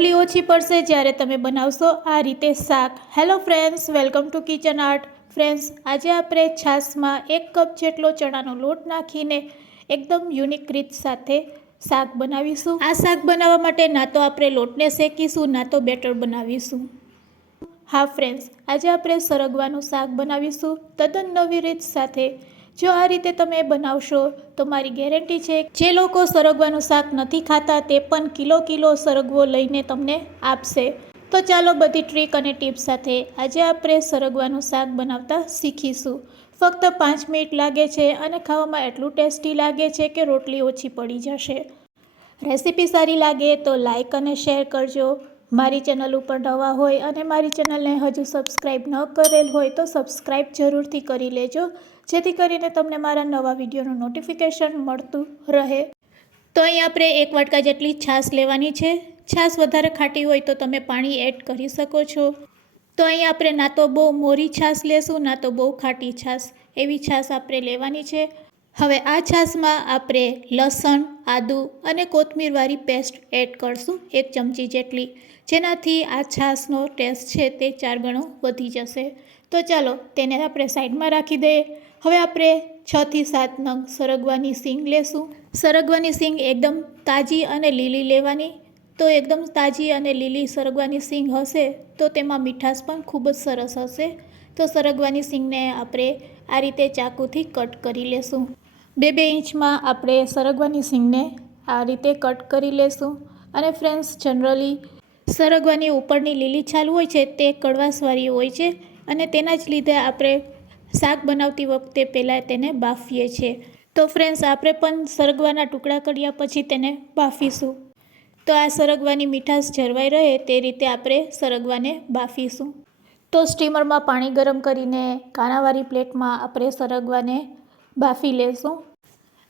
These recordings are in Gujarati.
રોટલી ઓછી પડશે જ્યારે તમે બનાવશો આ રીતે શાક। Hello friends, welcome to kitchen art. Friends, આજે આપણે છાશમાં 1 કપ જેટલો ચણાનો લોટ નાખીને એકદમ યુનિક રીત સાથે શાક બનાવીશું। આ શાક બનાવવા માટે ના તો આપણે લોટને શેકીશું, ના તો બેટર બનાવીશું। હા ફ્રેન્ડ્સ, આજે આપણે સરગવાનું શાક બનાવીશું તદ્દન નવી રીત સાથે। જો આ રીતે તમે બનાવશો તો મારી ગેરંટી છે જે લોકો સરગવાનું શાક નથી ખાતા તે પણ કિલો સરગવો લઈને તમને આપશે। તો ચાલો બધી ટ્રીક અને ટિપ્સ સાથે આજે આપણે સરગવાનું શાક બનાવતા શીખીશું। ફક્ત 5 મિનિટ લાગે છે અને ખાવામાં એટલું ટેસ્ટી લાગે છે કે રોટલી ઓછી પડી જશે। રેસીપી સારી લાગે તો લાઈક અને શેર કરજો। મારી ચેનલ ઉપર નવા હોય અને મારી ચેનલને હજુ સબસ્ક્રાઈબ ન કરેલ હોય તો સબસ્ક્રાઈબ જરૂરથી કરી લેજો, જેથી કરીને તમને મારા નવા વિડીયોનું નોટિફિકેશન મળતું રહે। તો અહીં આપણે 1 વાટકા જેટલી છાશ લેવાની છે। છાશ વધારે ખાટી હોય તો તમે પાણી એડ કરી શકો છો। તો અહીં આપણે ના તો બહુ મોરી છાશ લેશું, ના તો બહુ ખાટી છાશ, એવી છાશ આપણે લેવાની છે। હવે આ છાશમાં આપણે લસણ, આદુ અને કોથમીરવાળી પેસ્ટ એડ કરશું 1 ચમચી જેટલી, જેનાથી આ છાશનો ટેસ્ટ છે તે 4 ગણો વધી જશે। તો ચાલો તેને આપણે સાઈડમાં રાખી દઈએ। હવે આપણે 6 થી 7 નંગ સરગવાની સિંગ લેશું। સરગવાની સિંગ એકદમ તાજી અને લીલી લેવાની। તો એકદમ તાજી અને લીલી સરગવાની સિંગ હશે તો તેમાં મીઠાશ પણ ખૂબ જ સરસ હશે। તો સરગવાની સિંગને આપણે આ રીતે ચાકુથી કટ કરી લેશું। 2-2 ઇંચમાં આપણે સરગવાની સિંગને આ રીતે કટ કરી લેશું। અને ફ્રેન્ડ્સ, જનરલી સરગવાની ઉપરની લીલી છાલ હોય છે તે કડવાશવાળી હોય છે અને તેના જ લીધે આપણે શાક બનાવતી વખતે પહેલાં તેને બાફીએ છીએ। તો ફ્રેન્ડ્સ, આપણે પણ સરગવાના ટુકડા કર્યા પછી તેને બાફીશું। તો આ સરગવાની મીઠાશ જળવાઈ રહે તે રીતે આપણે સરગવાને બાફીશું। તો સ્ટીમરમાં પાણી ગરમ કરીને કાણાવાળી પ્લેટમાં આપણે સરગવાને બાફી લેશું।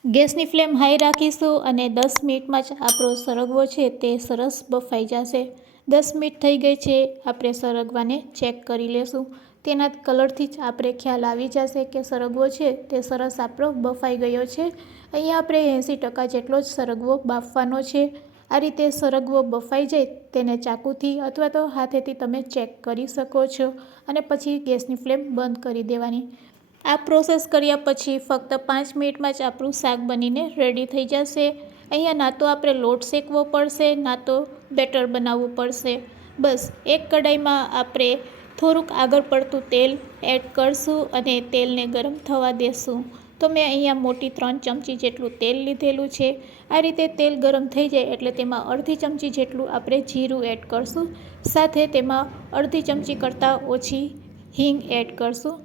ગેસની ફ્લેમ હાઈ રાખીશું અને 10 મિનિટમાં જ આપણો સરગવો છે તે સરસ બફાઈ જશે। 10 મિનિટ થઈ ગઈ છે, આપણે સરગવાને ચેક કરી લેશું। તેના કલરથી જ આપણે ખ્યાલ આવી જશે કે સરગવો છે તે સરસ આપણો બફાઈ ગયો છે। અહીંયા આપણે 80% જેટલો જ સરગવો બાફવાનો છે। આ રીતે સરગવો બફાઈ જાય તેને ચાકુથી અથવા તો હાથેથી તમે ચેક કરી શકો છો અને પછી ગેસની ફ્લેમ બંધ કરી દેવાની। આ પ્રોસેસ કર્યા પછી ફક્ત 5 મિનિટમાં જ આપણું શાક બનીને રેડી થઈ જશે। અહીંયા ના તો આપણે લોટ શેકવો પડશે, ના તો બેટર બનાવવું પડશે। બસ એક કઢાઈમાં આપણે થોડુંક આગળ પડતું તેલ એડ કરશું અને તેલને ગરમ થવા દેશું। તો મેં અહીંયા મોટી 3 ચમચી જેટલું તેલ લીધેલું છે। આ રીતે તેલ ગરમ થઈ જાય એટલે તેમાં અડધી ચમચી જેટલું આપણે જીરું એડ કરશું, સાથે તેમાં અડધી ચમચી કરતાં ઓછી હિંગ એડ કરશું।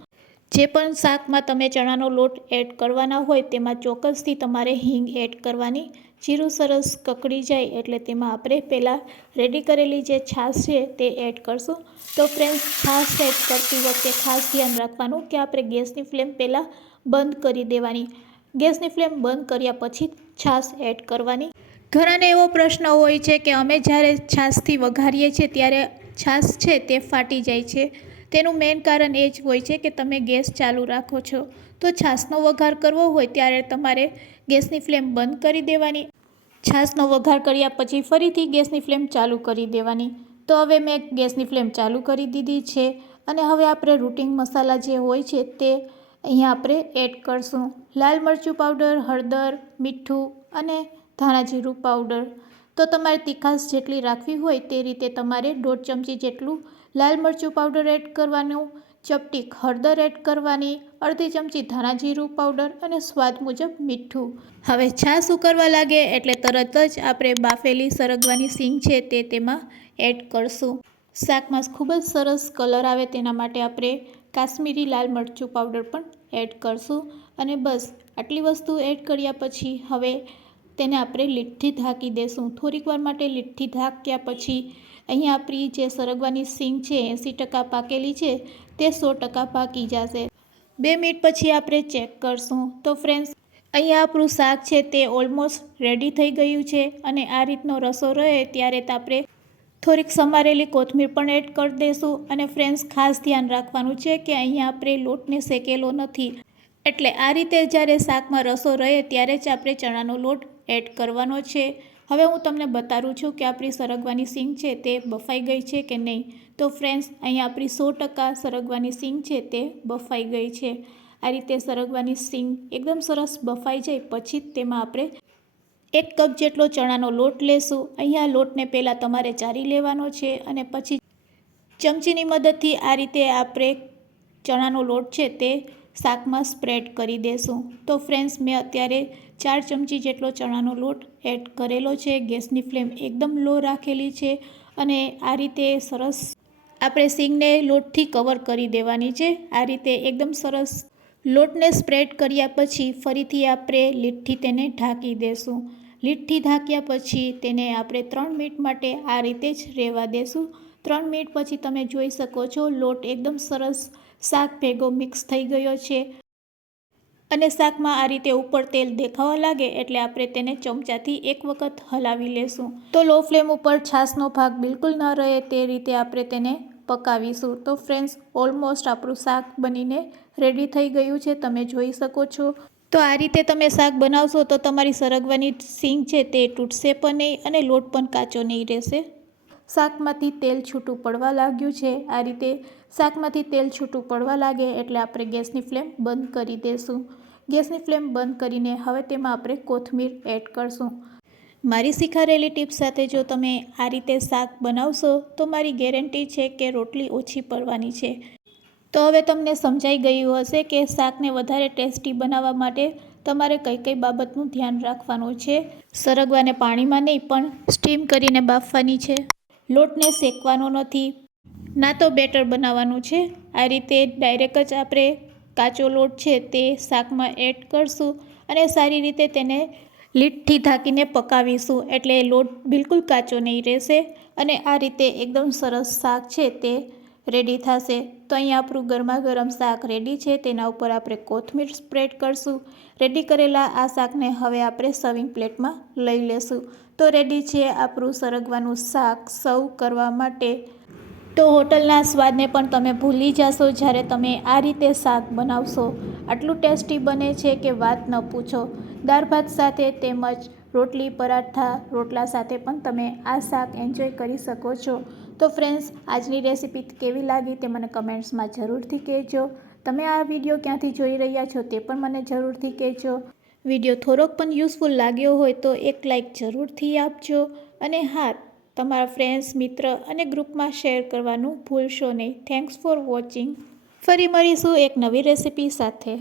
જે પણ શાકમાં તમે ચણાનો લોટ એડ કરવાના હોય તેમાં ચોક્કસથી તમારે હિંગ એડ કરવાની। જીરું સરસ કકડી જાય એટલે તેમાં આપણે પહેલાં રેડી કરેલી જે છાશ છે તે એડ કરશું। તો ફ્રેન્ડ્સ, છાશ એડ કરતી વખતે ખાસ ધ્યાન રાખવાનું કે આપણે ગેસની ફ્લેમ પહેલાં બંધ કરી દેવાની। ગેસની ફ્લેમ બંધ કર્યા પછી છાશ એડ કરવાની। ઘણાને એવો પ્રશ્ન હોય છે કે અમે જ્યારે છાશથી વઘારીએ છીએ ત્યારે છાશ છે તે ફાટી જાય છે। તેનું મેઇન કારણ એ જ હોય છે કે તમે ગેસ ચાલુ રાખો છો। તો છાશનો વઘાર કરવો હોય ત્યારે તમારે ગેસની ફ્લેમ બંધ કરી દેવાની। છાશનો વઘાર કર્યા પછી ફરીથી ગેસની ફ્લેમ ચાલુ કરી દેવાની। તો હવે મેં ગેસની ફ્લેમ ચાલુ કરી દીધી છે અને હવે આપણે રૂટિન મસાલા જે હોય છે તે અહીંયા આપણે એડ કરશું। લાલ મરચું પાવડર, હળદર, મીઠું અને ધાણા જીરું પાવડર। તો તમારે તીખાશ જેટલી રાખવી હોય તે રીતે તમારે 1.5 ચમચી જેટલું લાલ મરચું પાવડર એડ કરવાનું, ચપટી હળદર એડ કરવાની, અડધી ચમચી ધાણા જીરું પાવડર અને સ્વાદ મુજબ મીઠું। હવે છાશ ઉકળવા લાગે એટલે તરત જ આપણે બાફેલી સરગવાની સિંગ છે તે તેમાં એડ કરશું। શાકમાં ખૂબ જ સરસ કલર આવે તેના માટે આપણે કાશ્મીરી લાલ મરચું પાવડર પણ એડ કરશું। અને બસ આટલી વસ્તુ એડ કર્યા પછી હવે તેને આપણે લીડથી ઢાંકી દેશું। થોડીક વાર માટે લીડથી ઢાંક્યા પછી અહીંયા આપણી જે સરગવાની સિંગ છે 80% પાકેલી છે તે 100% પાકી જશે। 2 મિનિટ પછી આપણે ચેક કરશું। તો ફ્રેન્ડ્સ, અહીંયા આપણું શાક છે તે ઓલમોસ્ટ રેડી થઈ ગયું છે અને આ રીતનો રસો રહે ત્યારે આપણે થોડીક સમારેલી કોથમીર પણ એડ કરી દઈશું। અને ફ્રેન્ડ્સ, ખાસ ધ્યાન રાખવાનું છે કે અહીંયા આપણે લોટને શેકેલો નથી, એટલે આ રીતે જ્યારે શાકમાં રસો રહે ત્યારે જ આપણે ચણાનો લોટ એડ કરવાનો છે। હવે હું તમને બતાવું છું કે આપણી સરગવાની સીંગ છે તે બફાઈ ગઈ છે કે નહીં. તો ફ્રેન્ડ્સ, અહીંયા આપણી 100% સરગવાની સીંગ છે તે બફાઈ ગઈ છે. આ રીતે સરગવાની સીંગ એકદમ સરસ બફાઈ જાય પછી જ તેમાં આપણે 1 કપ જેટલો ચણાનો લોટ લેશું. અહીંયા લોટને પહેલાં તમારે ચારી લેવાનો છે અને પછી ચમચીની મદદથી આ રીતે આપણે ચણાનો લોટ છે તે શાકમાં સ્પ્રેડ કરી દેશું. તો ફ્રેન્ડ્સ, મેં અત્યારે 4 ચમચી જેટલો ચણાનો લોટ એડ કરેલો છે. ગેસની ફ્લેમ એકદમ લો રાખેલી છે અને આ રીતે સરસ આપણે સીંગને લોટથી કવર કરી દેવાની છે. આ રીતે એકદમ સરસ લોટને સ્પ્રેડ કર્યા પછી ફરીથી આપણે લીડથી તેને ઢાંકી દેશું. લીડથી ઢાંક્યા પછી તેને આપણે 3 મિનિટ માટે આ રીતે જ રહેવા દેશું. 3 મિનિટ પછી તમે જોઈ શકો છો લોટ એકદમ સરસ શાક ભેગો મિક્સ થઈ ગયો છે અને શાકમાં આ રીતે ઉપર તેલ દેખાવા લાગે એટલે આપણે તેને ચમચાથી એક વખત હલાવી લેશું. તો લો ફ્લેમ ઉપર છાશનો ભાગ બિલકુલ ન રહે તે રીતે આપણે તેને પકાવીશું. તો ફ્રેન્ડ્સ, ઓલમોસ્ટ આપણું શાક બનીને રેડી થઈ ગયું છે, તમે જોઈ શકો છો. તો આ રીતે તમે શાક બનાવશો તો તમારી સરગવાની સીંગ છે તે તૂટશે પણ નહીં અને લોટ પણ કાચો નહીં રહેશે. શાકમાંથી તેલ છૂટું પડવા લાગ્યું છે. આ રીતે શાકમાંથી તેલ છૂટું પડવા લાગે એટલે આપણે ગેસની ફ્લેમ બંધ કરી દઈશું. ગેસની ફ્લેમ બંધ કરીને હવે તેમાં આપણે કોથમીર એડ કરશું. મારી શીખવાડેલી ટિપ્સ સાથે જો તમે આ રીતે શાક બનાવશો તો મારી ગેરંટી છે કે રોટલી ઓછી પડવાની છે. તો હવે તમને સમજાઈ ગયું હશે કે શાકને વધારે ટેસ્ટી બનાવવા માટે તમારે કઈ કઈ બાબતનું ધ્યાન રાખવાનું છે. સરગવાને પાણીમાં નહીં પણ સ્ટીમ કરીને બાફવાની છે. લોટને શેકવાનો નથી, ના તો બેટર બનાવવાનું છે. આ રીતે ડાયરેક્ટ જ આપણે કાચો લોટ છે તે શાકમાં એડ કરશું અને સારી રીતે તેને લીડથી ઢાંકીને પકાવીશું એટલે લોટ બિલકુલ કાચો નહીં રહેશે અને આ રીતે એકદમ સરસ શાક છે તે રેડી થશે. તો અહીંયા આપણું ગરમા ગરમ શાક રેડી છે. તેના ઉપર આપણે કોથમીર સ્પ્રેડ કરશું. રેડી કરેલા આ શાકને હવે આપણે સર્વિંગ પ્લેટમાં લઈ લેશું. તો રેડી છે આપણું સરગવાનું શાક સર્વ કરવા માટે. તો હોટલના સ્વાદને પણ તમે ભૂલી જશો જ્યારે તમે આ રીતે શાક બનાવશો. આટલું ટેસ્ટી બને છે કે વાત ન પૂછો. દાળ ભાત સાથે તેમજ રોટલી, પરાઠા, રોટલા સાથે પણ તમે આ શાક એન્જોય કરી શકો છો. તો ફ્રેન્ડ્સ, આજની રેસીપી કેવી લાગી તે મને કમેન્ટ્સમાં જરૂરથી કહેજો. તમે આ વિડીયો ક્યાંથી જોઈ રહ્યા છો તે પણ મને જરૂરથી કહેજો. વિડીયો થોડોક પણ યુઝફુલ લાગ્યો હોય તો એક લાઇક જરૂરથી આપજો અને હા, તમારા ફ્રેન્ડ્સ, મિત્ર અને ગ્રુપમાં શેર કરવાનું ભૂલશો નહીં. Thanks for watching. ફરી મળીશું એક નવી રેસીપી સાથે.